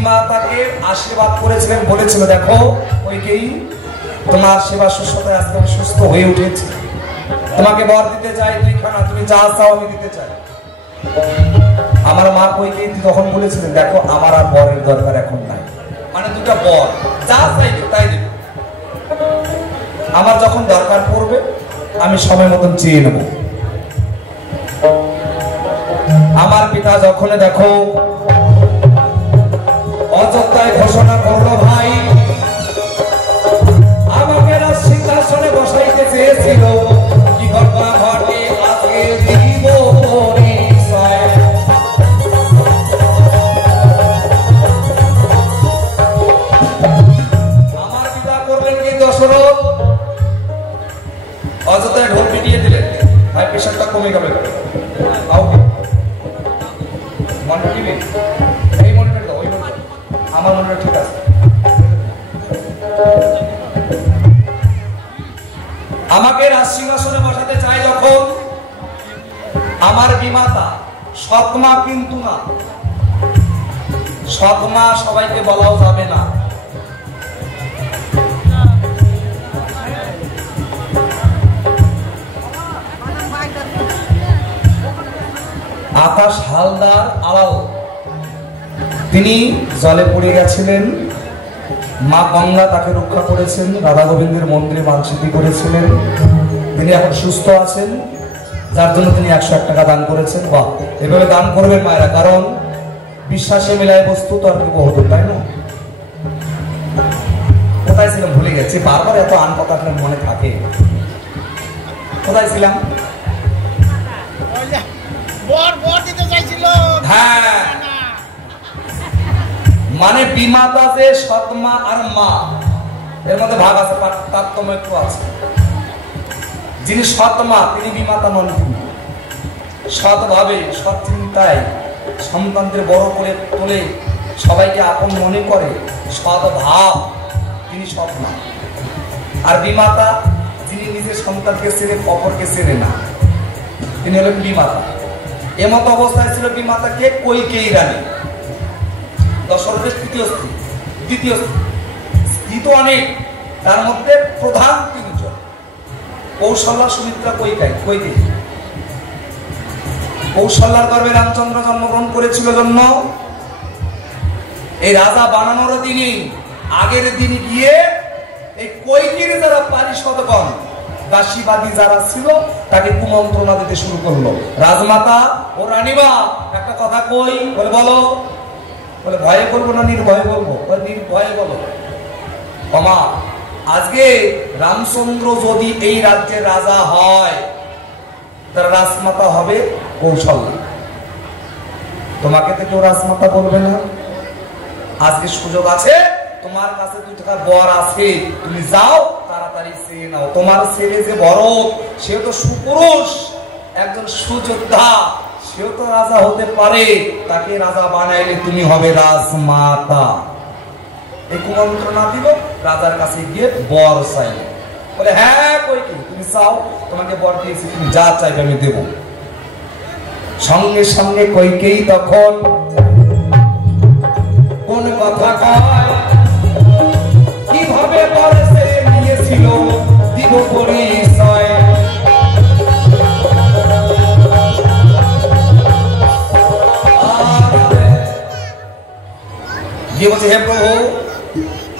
বিমাতাকে আশীর্বাদ করেছিলেন, বলেছিল দেখো কইকেয়ী তোমার সেবা শুশ্রূষায় আজকে আমি সুস্থ হয়ে উঠেছি, তোমাকে বর দিতে চাই, দুইখানা তুমি যা চাও আমি দিতে চাই। আমার মা কইকেয়ী তখন বলেছিলেন দেখো আমার আর বরের দরকার এখন নাই, মানে দুটা বর যা চাইবে তাই দেবে, আমার যখন দরকার পড়বে আমি সময় মতন চেয়ে নেব। আমার পিতা যখন দেখো অযোধ্যায় ঘোষণা করলো ভাই আমাকে সিংহাসনে বসাইতে চেয়েছিল, কি ঘটনা ঘটে আজকে দিব পরিচয়। আমার পিতা করলেন কি দশরথ, অযোধ্যায় ঢোল পিটিয়ে দিলেন, ভাই প্রেশারটা কমে যাবে, মনিটর দিবি, এই মনিটর দাও, ওই মনিটর, আমার মনিটর ঠিক আছে। আমাকে রাজসিংহাসনে বসাতে চাই যখন আমার বিমাতা, সৎমা কিন্তু না, সৎমা সবাইকে বলাও যাবে না, আকাশ হালদার আড়াল, তিনি জলে পড়ে গেছিলেন, মা গঙ্গা তাকে রক্ষা করেছেন, রাধা গোবিন্দের মন্দিরে মানসিদ্ধি করেছিলেন, তিনি এখন সুস্থ আছেন, যার জন্য তিনি 101 টাকা দান করেছেন। বাহ, এভাবে দান করবেন মায়েরা, কারণ বিশ্বাসে মেলায় বস্তু তো আর কি বহুদূর, তাই না? কোথায় ছিলাম ভুলে গেছি, বারবার এত আন কথা আপনার মনে থাকে, কোথায় ছিলাম? হ্যাঁ, মানে বিমাতা যে সৎমা আর মা এর মধ্যে ভাগ আছে, তারতম্য একটু আছে। যিনি সৎমা তিনি বিমাতা নন, তিনি সৎভাবে সৎ চিন্তায় সন্তানদের বড় করে তোলে, সবাইকে আপন মনে করে, সৎ ভাব, তিনি সৎমা। আর বিমাতা যিনি নিজের সন্তানকে ছেড়ে অপরকে ছেড়ে না, তিনি হলেন বিমাতা। এমত অবস্থায় ছিল বিমাতাকে কইকেয়ী রানী, দশরথের তৃতীয় স্ত্রী, দ্বিতীয় স্ত্রী তো অনেক, তার মধ্যে প্রধান তিনজন, কৌশল্যা, সুমিত্রা, কইকেয়ী। কৌশল্যার গর্ভে রামচন্দ্র জন্মগ্রহণ করেছিল জন্য এই রাজা বানানোর দিনই আগের দিন গিয়ে এই কইকেয়ীর যারা পারিষদগণ, দাসীবাদী যারা ছিল তাকে কুমন্ত্রণা দিতে শুরু করলো, রাজমাতা ও রানীমা একটা কথা কই, বলে বলো, বলে ভয়ে বলবো না নির্ভয়ে বলবো, নির্ভয়ে বলো। মামা আজকে রামচন্দ্র যদি এই রাজ্যের রাজা হয়, তার রাজমাতা হবে কৌশল্যা, তোমাকে তো কেউ রাজমাতা বলবে না। আজকে সুযোগ আছে, তোমার কাছে 2 টাকা বর আছে, তুমি যাও তাড়াতাড়ি চেয়ে নাও। তোমার ছেলে যে ভরত, সেও তো সুপুরুষ, একজন সুযোদ্ধা, সেও তো রাজা হতে পারে, তাকে রাজা বানাইলে তুমি হবে রাজমাতা। এই কুমন্ত্রণা দিল, রাজার কাছে গিয়ে বর চাইল, বলে হ্যাঁ কইকেয়ী তুমি চাও, তোমাকে বর দিয়েছি, তুমি যা চাইবে আমি দেব। সঙ্গে সঙ্গে কইকেয়ী তখন কোন কথা কয়, কিভাবে বর সে নিয়েছিল দিব পরিচয়। বলছে হে প্রভু,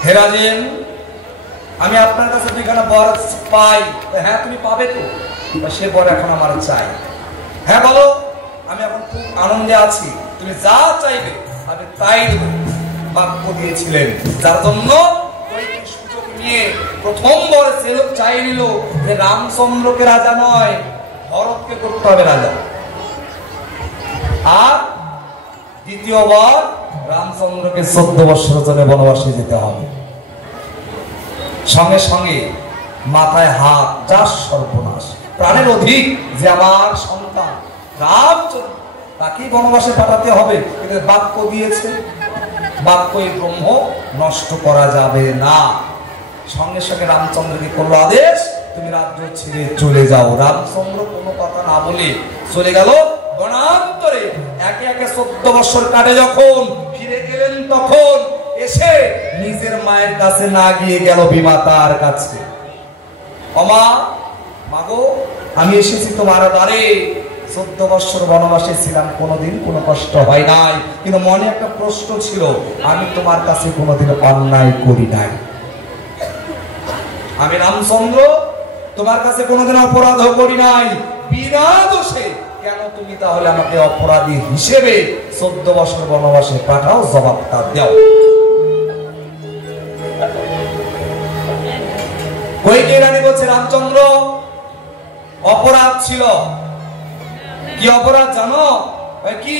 হে রাজেন, আমি আপনার কাছে 2খানা বর পাই। হ্যাঁ তুমি পাবে তো, সে বর এখন আমার চাই। হ্যাঁ বলো, আমি এখন খুব আনন্দে আছি, তুমি যা চাইবে আমি তাই দেব। বাক্য দিয়েছিলেন, যার জন্য সুযোগ নিয়ে প্রথম বর চাই নিল যে রামচন্দ্রকে রাজা নয়, ভরতকে করতে হবে রাজা। আর দ্বিতীয়বার রামচন্দ্রকে 14 বছর জন্য বনবাসে যেতে হবে। সঙ্গে সঙ্গে মাথায় হাত, যার সর্বনাশ, প্রাণের অধিক যে আমার সন্তান রামচন্দ্র, তাকেই বনবাসে পাঠাতে হবে। বাক্য দিয়েছে, বাক্যই ব্রহ্ম, নষ্ট করা যাবে না। সঙ্গে সঙ্গে রামচন্দ্রকে করলো আদেশ, তুমি রাজ্য ছেড়ে চলে যাও। রামচন্দ্র কোনো কথা না বলে চলে গেল বনান্তরে। একে একে 14 বছর কাটে, যখন ফিরে গেলেন তখন নিজের মায়ের কাছে না গিয়ে গেল বিমাতার কাছে। অমা, মাগো, আমি এসেছি তোমার দ্বারে। 14 বছর বনবাসে ছিলাম, কোনোদিন কোনো কষ্ট হয় নাই, কিন্তু মনে একটা প্রশ্ন ছিল, আমি তোমার কাছে কোনোদিন অন্যায় করি নাই। আমি রামচন্দ্র তোমার কাছে কোনোদিন অপরাধ করি নাই, বিনা দোষে কেন তুমি তাহলে আমাকে অপরাধী হিসেবে 14 বছর বনবাসে পাঠাও? জবাবটা দাও। কইকেয়ী রানী বলছে, রামচন্দ্র, অপরাধ ছিল। কি অপরাধ জানো? কি?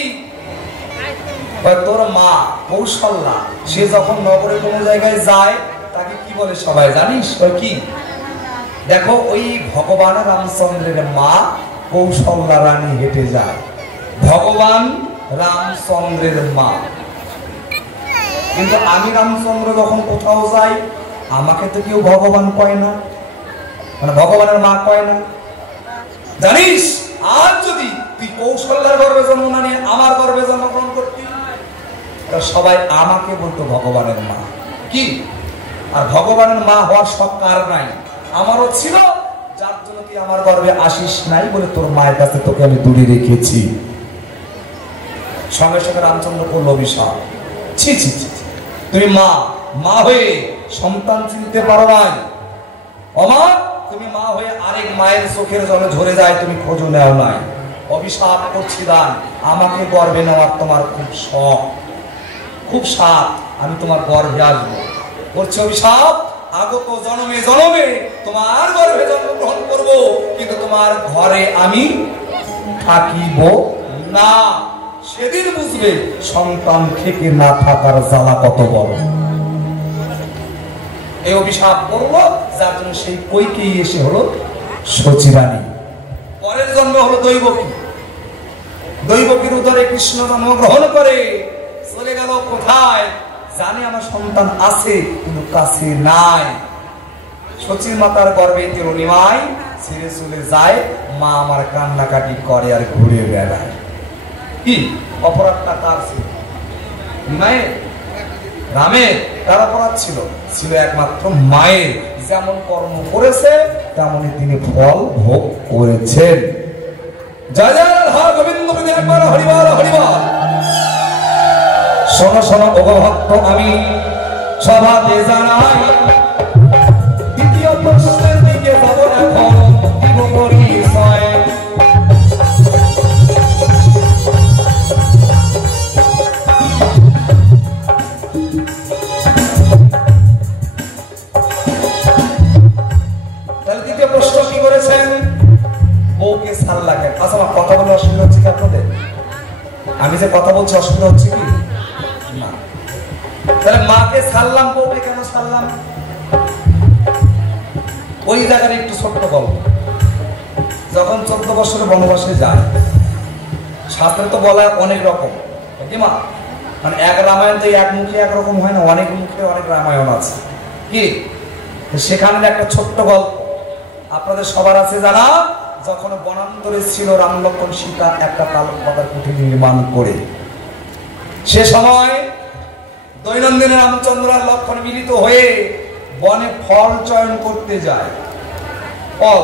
তোর মা কৌশল্যা, সে যখন নগরে কোনো জায়গায় যায় তাকে কি বলে সবাই জানিস? কি? দেখো, ওই ভগবান রামচন্দ্রের মা কৌশল্যা রানী হেঁটে যায়, ভগবান রামচন্দ্রের মা। কিন্তু আমি রামচন্দ্র যখন কোথাও যাই, আমাকে তো কেউ ভগবান কয় না, মানে ভগবানের মা কয় না। জানিস, আজ যদি তুই কৌশল্যার গর্ভে জন্ম না নিয়ে আমার গর্ভে জন্মগ্রহণ করতি, সবাই আমাকে বলতো ভগবানের মা। কি? আর ভগবানের মা হওয়ার শখ কার নাই? আমারও ছিল, যার জন্য তুই আমার গর্ভে আসিস নাই বলে তোর মায়ের কাছে তোকে আমি দূরে রেখেছি। সঙ্গে সঙ্গে রামচন্দ্র করল অভিশাপ। ছি ছি ছি, তুমি মা হয়ে সন্তান চিনতে পারো নাই। অমা, তুমি মা হয়ে আরেক মায়ের চোখের জলে ঝরে যায়, তুমি খোঁজও নেও নাই। অভিশাপ করছি দান, আমাকে গর্ভে নেওয়ার তোমার খুব শখ, খুব সাপ, আমি তোমার গর্ভে আসবো। করছে অভিশাপ, আগত জন্মে জন্মে তোমার গর্ভে জন্মগ্রহণ করব, কিন্তু তোমার ঘরে আমি থাকিব না। সেদিন বুঝবে সন্তান থেকে না থাকার জ্বালা কত বড়। এই অভিশাপ করলো, যার জন্য সেই কইকেয়ী এসে হলো শচীরানী। পরের জন্ম হলো দৈবকী। দৈবকীর উদরে কৃষ্ণ জন্মগ্রহণ করে চলে গেল কোথায়? জানি আমার সন্তান আছে, কিন্তু কাছে নাই। শচীর মাতার গর্ভে তিরুনিমাই ছেড়ে চলে যায়, মা আমার কান্নাকাটি করে আর ঘুরে বেড়ায়। কি অপরাধটা কার ছিল? মায়ের, রামের। তার অপরাধ ছিল একমাত্র মায়ের। যেমন কর্ম করেছে তেমনই তিনি ফল ভোগ করেছেন। জয় জয় রাধা গোবিন্দ, একবার হরিবল হরিবল। শোনো শোনো ওগো ভক্ত, আমি সভাতে জানাই, দ্বিতীয় প্রশ্নের দিকে যাব এখন, দিব পরিচয়। তাহলে দ্বিতীয় প্রশ্ন কি করেছেন? বউকে ছাড়লা কেন? আচ্ছা, আমার কথা বলে অসুবিধা হচ্ছে কি আপনাদের? আমি যে কথা বলছি অসুবিধা হচ্ছে কি? না। তাহলে মাকে ছাড়লাম, বউকে কেন ছাড়লাম? ওই জায়গার একটু ছোট্ট গল্প। যখন 14 বছরের বনবাসে যায়, শাস্ত্রে তো বলা অনেক রকম, কি মা? মানে এক রামায়ণ তো এক মুখে একরকম হয় না, অনেক মুখে অনেক রামায়ণ আছে। কি? সেখানে একটা ছোট্ট গল্প আপনাদের সবার আছে জানা। যখন বনান্তরে ছিল রাম লক্ষ্মণ সীতা একটা তালপাতার কুঠি নির্মাণ করে, সে সময় দৈনন্দিন রামচন্দ্র আর লক্ষ্মণ মিলিত হয়ে বনে ফল চয়ন করতে যায়। ফল,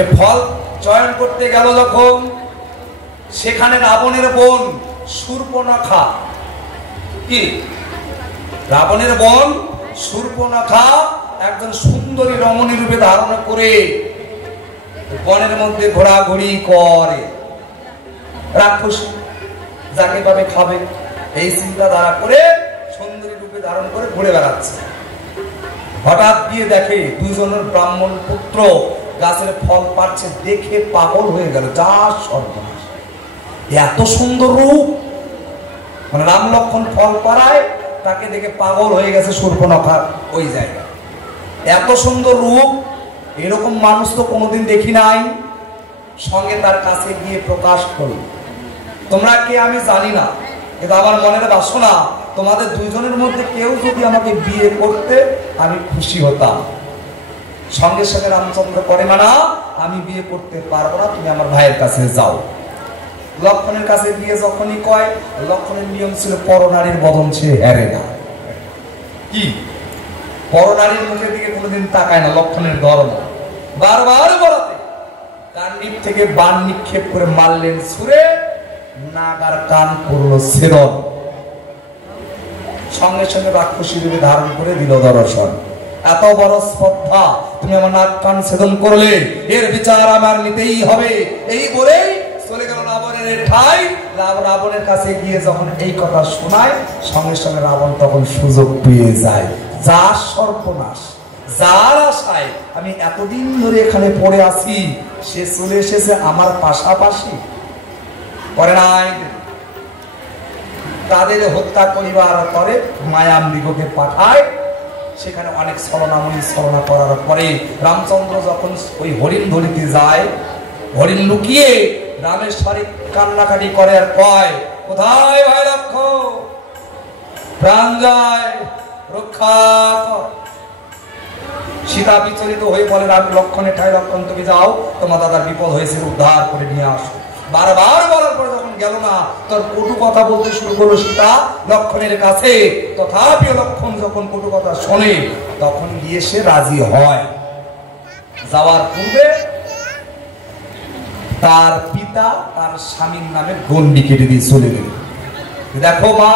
এ ফল চয়ন করতে গেল যখন, সেখানে রাবণের বোন শূর্পণখা, কি রাবণের বোন শূর্পণখা একজন সুন্দরী রমণী রূপে ধারণ করে বনের মধ্যে ঘোরাঘুরি করে। রাক্ষস যাকে পাবে খাবে, এই চিন্তাধারা করে সুন্দরী রূপে ধারণ করে ঘুরে বেড়াচ্ছে। হঠাৎ গিয়ে দেখে দুজনের ব্রাহ্মণ পুত্র গাছের ফল পাচ্ছে, দেখে পাগল হয়ে গেল। যা সর্বনাশ, এত সুন্দর রূপ! মানে রাম লক্ষ্মণ ফল পাড়ায়, তাকে দেখে পাগল হয়ে গেছে শূর্পণখা ওই জায়গায়। এত সুন্দর রূপ, এরকম মানুষ তো কোনোদিন দেখি নাই। সঙ্গে তার কাছে গিয়ে প্রকাশ করল, তোমরা কে আমি জানি না, কিন্তু আমার মনের বাসনা তোমাদের দুইজনের মধ্যে কেউ যদি আমাকে বিয়ে করতে আমি খুশি হতাম। সঙ্গে সঙ্গে রামচন্দ্র করে, মানা আমি বিয়ে করতে পারবো না, তুমি আমার ভাইয়ের কাছে যাও। লক্ষ্মণের কাছে গিয়ে যখনই কয়, লক্ষ্মণের নিয়ম ছিল পরনারীর বদন সে হেরে না। কি পরনারীর মুখের দিকে কোনোদিন তাকায় না, লক্ষণের ধর্ম। বারবার বলাতে কান থেকে বান নিক্ষেপ করে মারলেন ছুঁড়ে, নাগার কান করলো ছেদন। সঙ্গে সঙ্গে রাক্ষসী রূপে ধারণ করে দিল দর্শন। এত বড় স্পর্ধা, তুমি আমার নাক কান ছেদন করলে, এর বিচার আমার নিতেই হবে। এই বলেই চলে গেল রাবণের ঠাই। রাবণের কাছে গিয়ে যখন এই কথা শোনায়, সঙ্গে সঙ্গে রাবণ তখন সুযোগ পেয়ে যায়। যার সর্বনাশ, যার আশায় আমি এতদিন ধরে এখানে পড়ে আছি, সে চলে এসেছে আমার পাশাপাশি। করে নাই, তাদের হত্যা করিবার পরে মায়ামৃগকে পাঠায়। সেখানে অনেক ছলনাময়ী ছলনা করার পরে রামচন্দ্র যখন ওই হরিণ ধরিতে যায়, হরিণ লুকিয়ে রামের সারি কান্নাকাটি করে আর কয়, কোথায় ভাই লক্ষ্মণ, প্রাণ যায়, রক্ষা কর। সীতা বিচলিত হয়ে বলে, রাম লক্ষণের ঠাই, লক্ষণ তুমি যাও, তোমার দাদার বিপদ হয়েছে, উদ্ধার করে নিয়ে আসো। বারবার বলার পরে যখন গেল না, তোর কটু কথা বলতে শুরু করলো সীতা লক্ষণের কাছে। তথাপি লক্ষণ যখন কটু কথা শোনে, তখন গিয়ে সে রাজি হয়। যাওয়ার পূর্বে তার পিতা তার স্বামীর নামে গন্ডি কেটে দিয়ে চলে গেল। দেখো মা,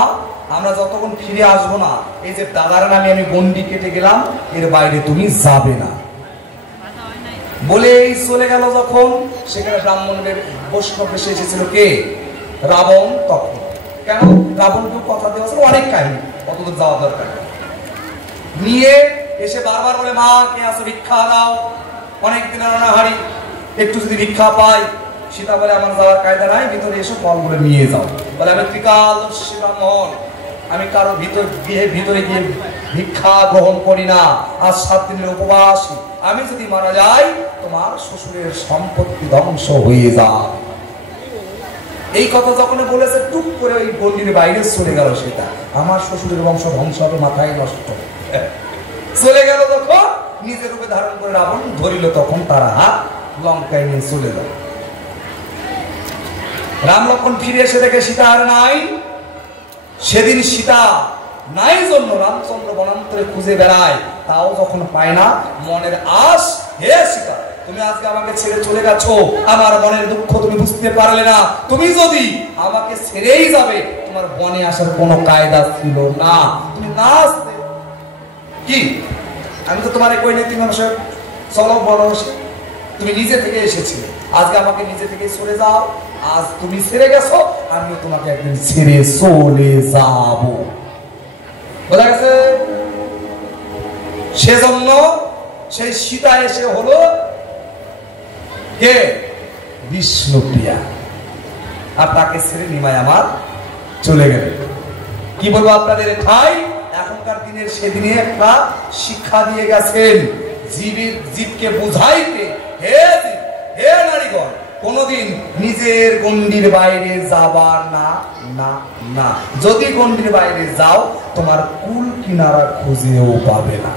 আমরা যতক্ষণ ফিরে আসবো না, এই যে দাদার নামে আমি গন্ডি কেটে গেলাম, এর বাইরে তুমি যাবে না বলে চলে গেল। যখন সেখানে ব্রাহ্মণের বৈষ্ণব এসে এসেছিল কে? রাবণ। তখন কেন রাবণকে কথা দেওয়া ছিল, অনেক কাহিনী, অতদূর যাওয়া দরকার নিয়ে এসে বারবার বলে, মা কে আছে, ভিক্ষা দাও, অনেক দিনের অনাহারি, একটু যদি ভিক্ষা পাই। সীতা বলে, আমার যাওয়ার কায়দা নাই, ভিতরে এসে ফলগুলো নিয়ে যাও। বলে, আমি ত্রিকালদর্শী ব্রাহ্মণ, আমি কারো ভিতরে গিয়ে ভিক্ষা গ্রহণ করি না, আজ 7 দিনের উপবাস। আমি যদি মারা যাই, তোমার শ্বশুরের সম্পত্তি ধ্বংস হয়ে যায়। এই কথা যখন বলেছে, টুক করে ওই গন্ডির বাইরে চলে গেল সেটা। আমার শ্বশুরের বংশ ধ্বংস হবে, মাথায় নষ্ট। চলে গেল যখন, নিজের রূপে ধারণ করে রাবণ ধরিল, তখন তারা হাত লঙ্কায় নিয়ে চলে গেল। রাম লক্ষণ ফিরে এসে দেখে সীতা আর নাই। সেদিন সীতা নাই জন্য রামচন্দ্র বনান্তরে খুঁজে বেড়ায়, তাও যখন পায় না, মনের আশ, হে সীতা, তুমি আজকে আমাকে ছেড়ে চলে গেছো, আমার মনের দুঃখ তুমি বুঝতে পারলে না। তুমি যদি আমাকে ছেড়েই যাবে, তোমার বনে আসার কোনো কায়দা ছিল না, তুমি না আসতে। কি আমি তো তোমার কই নেই, তুমি আমার চলো বলো, তুমি নিজে থেকে এসেছিলে, আজকে আমাকে নিজে থেকে সরে যাও। আজ তুমি ছেড়ে গেছো, আমিও তোমাকে একদিন ছেড়ে চলে যাব। বোঝা গেছে? সেজন্য সেই সীতা এসে হলো কে? বিষ্ণুপ্রিয়া। আর তাকে ছেড়ে নিমাই আমার চলে গেল। কি বলবো আপনাদের ঠাই, এখনকার দিনের সেদিনে একটা শিক্ষা দিয়ে গেছেন, জীবকে বুঝাইতে, হে নারীগণ, কোনদিন নিজের গণ্ডির বাইরে যাবার না, না না। যদি গণ্ডির বাইরে যাও, তোমার কুল কিনারা খুঁজেও পাবে না।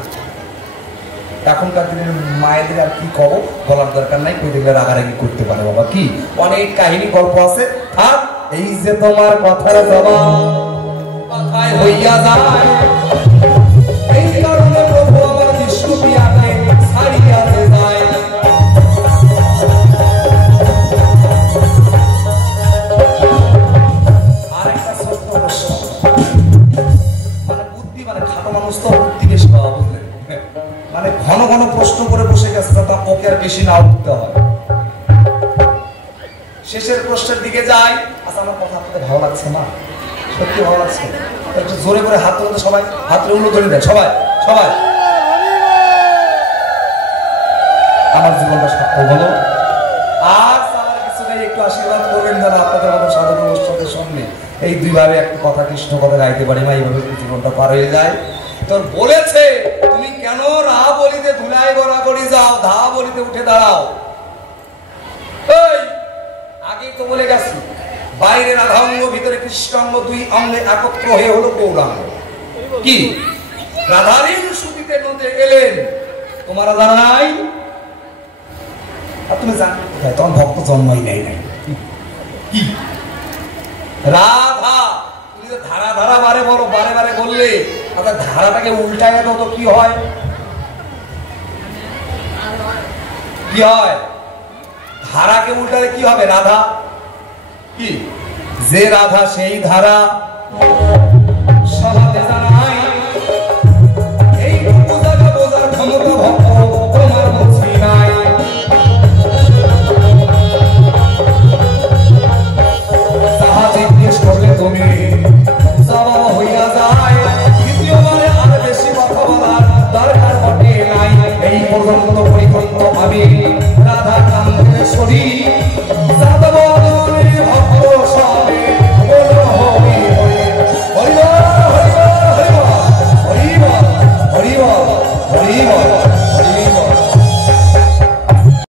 এখনকার দিনের মায়েদের আর কি কব, বলার দরকার নাই, কই দেখলে রাগারাগি করতে পারে বাবা। কি অনেক কাহিনী গল্প আছে। আর এই যে তোমার কথার জবাব কথায় হইয়া যায়, এই কারণে প্রভু আমার বিষ্ণুপ্রিয়াকে ছাড়িয়াতে যায়। আরেকটা ছোট্ট প্রশ্ন, মানে বুদ্ধি, মানে খাটো মানুষ তো বুদ্ধি বেশি পাওয়া, বুঝলেন? মানে ঘন ঘন প্রশ্ন করে বসে গেছে, তা ওকে আর বেশি না উঠতে হয়। শেষের প্রশ্নের দিকে যাই। আচ্ছা, আমার কথা আপনাদের ভালো লাগছে না? সত্যি ভালো লাগছে? একটু জোরে করে হাত তুলে, সবাই হাত তুলে ধরে দেয়, সবাই সবাই। আমার জীবনটা সফল হলো। আর আমার কিছু নেই, একটু আশীর্বাদ করবেন যারা আপনাদের মতো সাধু অনুষ্ঠানের সামনে এই দুইভাবে একটা কথা কৃষ্ণ কথা গাইতে পারি না, এইভাবে জীবনটা পার হয়ে যায়। তোর বলেছে, তুমি কেন রা বলিতে ধুলাই গড়াগড়ি যাও, ধা বলিতে উঠে দাঁড়াও। আগেই তো বলে গেছি, বাইরে রাধাঙ্গ, ভিতরে কৃষ্ণাঙ্গ, দুই অঙ্গে একত্র হয়ে হলো গৌরাঙ্গ। কি রাধারীন সুতিতে নদে এলেন, তোমারা জানা নাই? আর তুমি জানো কোথায়? তখন ভক্ত জন্মই নেই নাই। কি রাধা তুমি তো ধারা ধারা বারে বলো, বারে বারে বললে আবার ধারাটাকে উল্টায় দাও তো কি হয়? কি হয়? ধারাকে উল্টালে কি হবে? রাধা কি? যে রাধা সেই ধারা।